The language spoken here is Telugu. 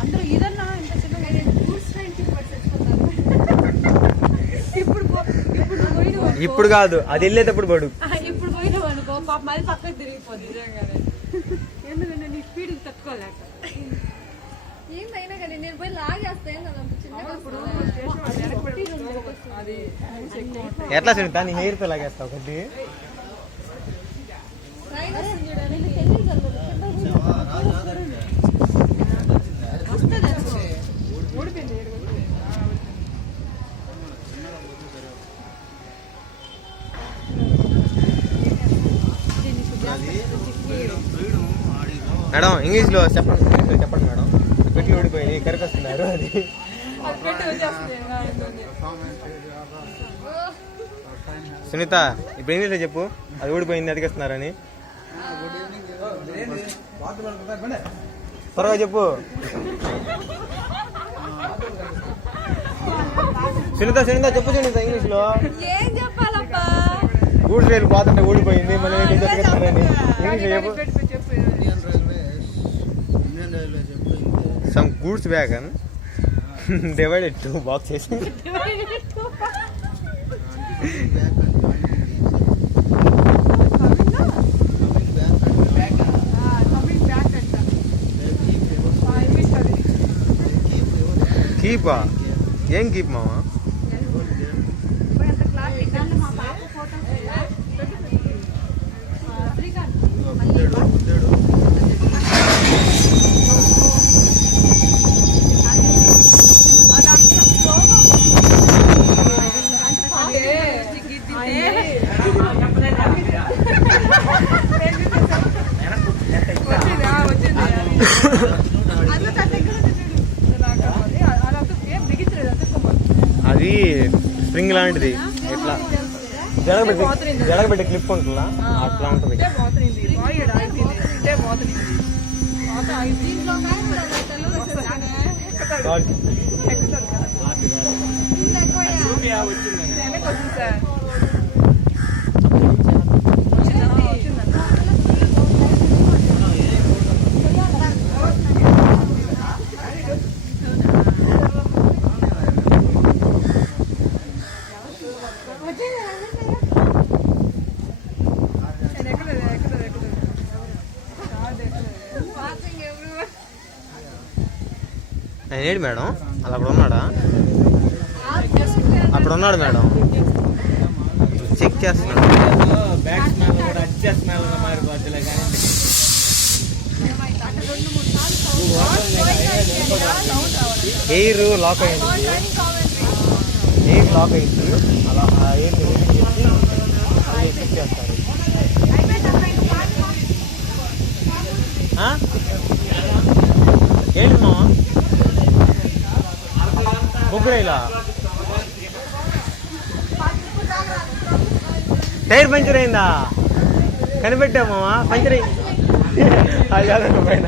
అందరూ ఇదన్నా ఇంత చిన్నగా ఇప్పుడు కాదు, అది వెళ్ళేటప్పుడు పడు. ఇప్పుడు పోయినావు అనుకో పాప మళ్ళీ పక్కకు తిరిగిపోతుంది నిజంగానే. ఎందుకంటే నీ స్పీడ్ తట్టుకోలేక ఏమైనా కానీ నేను పోయి లాగేస్తాను ఎట్లా సునీత నీ హెయిర్ తో లాగేస్తావు కొద్ది. మేడం ఇంగ్లీష్ లో చెప్పండి, చెప్పండి మేడం. పెట్టి ఊడిపోయి కరికొస్తున్నారు. అది సునీత ఇప్పుడు ఇంగ్లీష్ లో చెప్పు, అది ఊడిపోయింది అతికిస్తున్నారని. త్వరగా చెప్పు సునీత. సునీత చెప్పు సునీత ఇంగ్లీష్ లో. ఏం చెప్పాలబ్బా? గూడ్స్ రైలు పోతుంటే ఊడిపోయింది మళ్ళీ అతికిస్తున్నారని ఇంగ్లీష్ లో చెప్పు. Some goods wagon divided two boxes. Keep ఏం కీప్ మామా? అది స్ప్రింగ్ లాంటిది, ఇట్లా జడగబెట్టి క్లిప్ ఉంటుందా అట్లా ఉంటుంది. ఏంటి మేడం అలా అక్కడ ఉన్నాడా? అక్కడ ఉన్నాడు మేడం, చెక్ చేస్తున్నాడు. ఎయిర్ లాక్ అయింది, ఎయిర్ లాక్ అయింది. అలా ఆ ఎయిర్ చెక్ చేస్తారు. ఏంటి మామ బొగ్గురైలా టైర్ పంచర్ అయిందా? కనిపెట్టావు మామ, పంచర్ అయింది. అది కాదండి పైన.